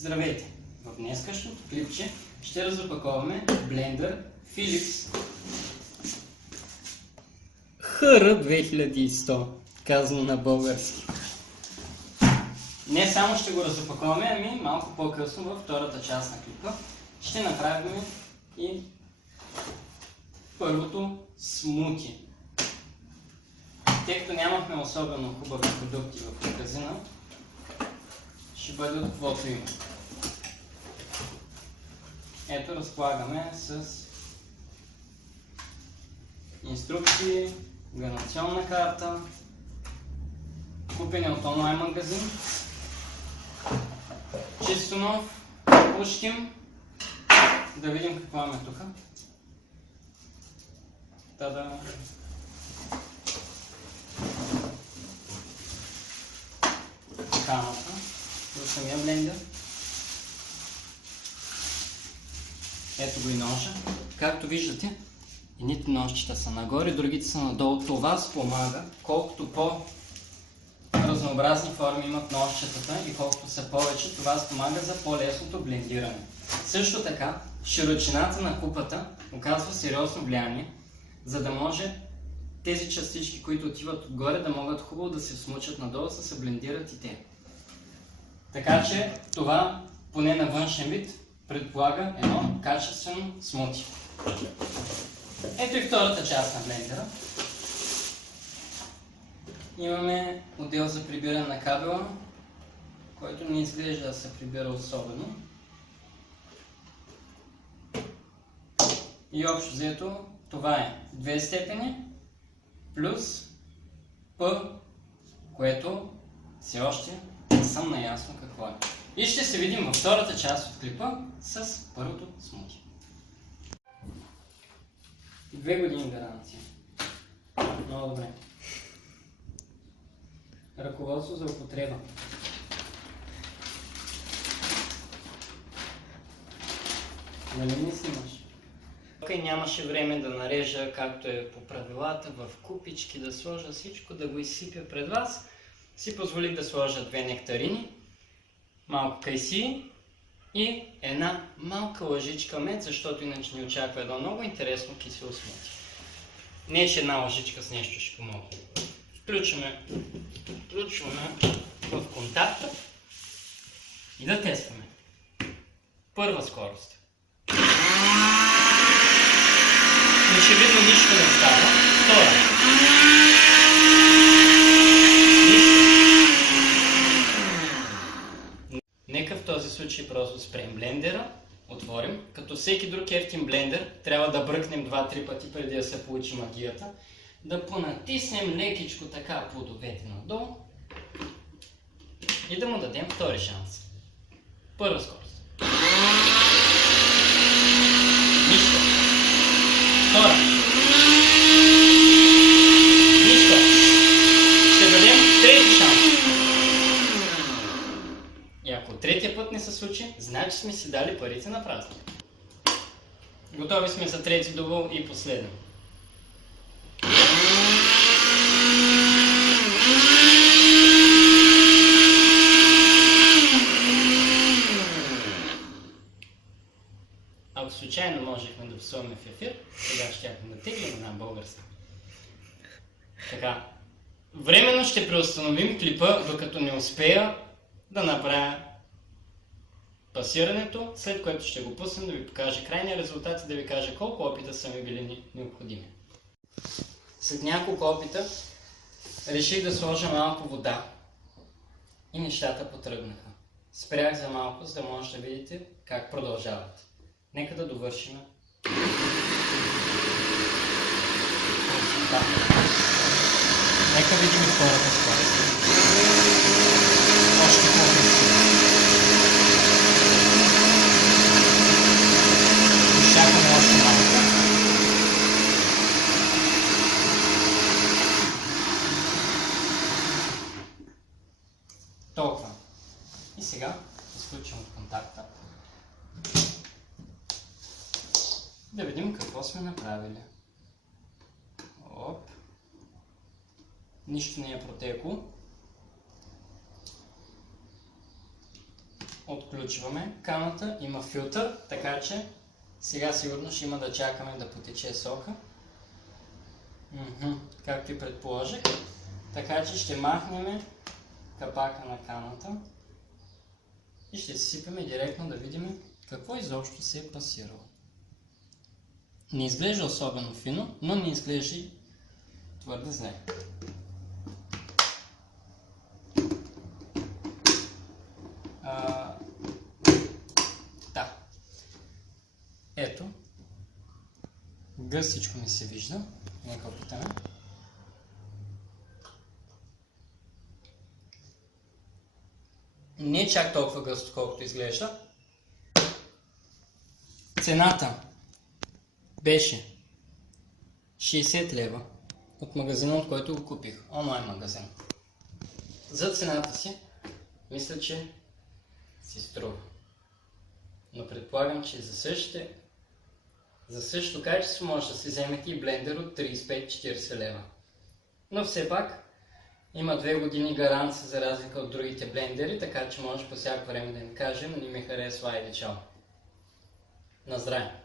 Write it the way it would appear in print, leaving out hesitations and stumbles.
Здравейте! В днескашното клипче ще разопаковаме блендър Philips HR2100, казано на български. Не само ще го разопаковаме, ами малко по-късно във втората част на клипа ще направим и първото смути. Тъй като нямахме особено хубави продукти в магазина, ще бъде от каквото има. Ето, разполагаме с инструкции, гаранционна карта, купени от онлайн магазин, чисто нов ушким. Да видим какво имаме тук. Та-да! Камата за самия блендер. Ето го и ножа. Както виждате, едните ножчета са нагоре, другите са надолу. Това спомага, колкото по-разнообразни форми имат ножчетата и колкото са повече, това спомага за по-лесното блендиране. Също така, широчината на купата оказва сериозно влияние, за да може тези частички, които отиват отгоре, да могат хубаво да се всмучат надолу, да се блендират и те. Така че това, поне на външен вид, предполага едно качествено смути. Ето и втората част на блендера. Имаме отдел за прибиране на кабела, който не изглежда да се прибира особено. И общо взето това е 2 степени плюс P, което все още не съм наясно какво е. И ще се видим във втората част от клипа с първото смути. 2 години гаранция. Много добре. Ръководство за употреба. Нали не снимаш? Тук нямаше време да нарежа, както е по правилата, в купички, да сложа всичко, да го изсипя пред вас. Си позволих да сложа 2 нектарини, малко кайси и една малка лъжичка мед, защото иначе ни очаква едно много интересно кисело смути. Не, че една лъжичка с нещо ще помогне. Включваме в контакта и да тестваме. Първа скорост. Очевидно нищо не става. Втора. Нека в този случай просто спрем блендера, отворим. Като всеки друг ефтин блендер, трябва да бръкнем 2-3 пъти преди да се получи магията. Да понатиснем лекичко така плодовете надолу и да му дадем втори шанс. Първа скорост. Нищо. Втора. Нищо. Ще дадем трети шанс. И ако третия път не се случи, значи сме си дали парите на празник. Готови сме за трети дубъл и последен. Ако случайно можехме да псуваме в ефир, сега щяхме да теглим една българска. Така, временно ще преустановим клипа, докато не успея да направя пасирането, след което ще го пуснем да ви покажа крайния резултат и да ви кажа колко опита са ми били необходими. След няколко опита реших да сложа малко вода и нещата потръгнаха. Спрях за малко, за да може да видите как продължават. Нека да довършим. Нека видим и втората скорост. Още по-късно. Изчакаме още малко. Толкова. И сега изключим от контакта. Да видим какво сме направили. Оп. Нищо не е протекло. отключваме каната, има филтър, така че сега сигурно ще има да чакаме да потече сока. Както и предположих. Така че ще махнем капака на каната и ще сипеме директно да видим какво изобщо се е пасирало. Не изглежда особено фино, но не изглежда и твърде зле. Да. Ето. Гъстичко ми се вижда. Нека опитаме. Не чак толкова гъсто, колкото изглежда. Цената беше 60 лева от магазина, от който го купих. Онлайн магазин. За цената си, мисля, че си струва. Но предполагам, че за същото качество може да си вземете и блендер от 35-40 лева. Но все пак има 2 години гаранция за разлика от другите блендери, така че може по всяко време да им кажем, не ми харесва, айде чао. На здраве!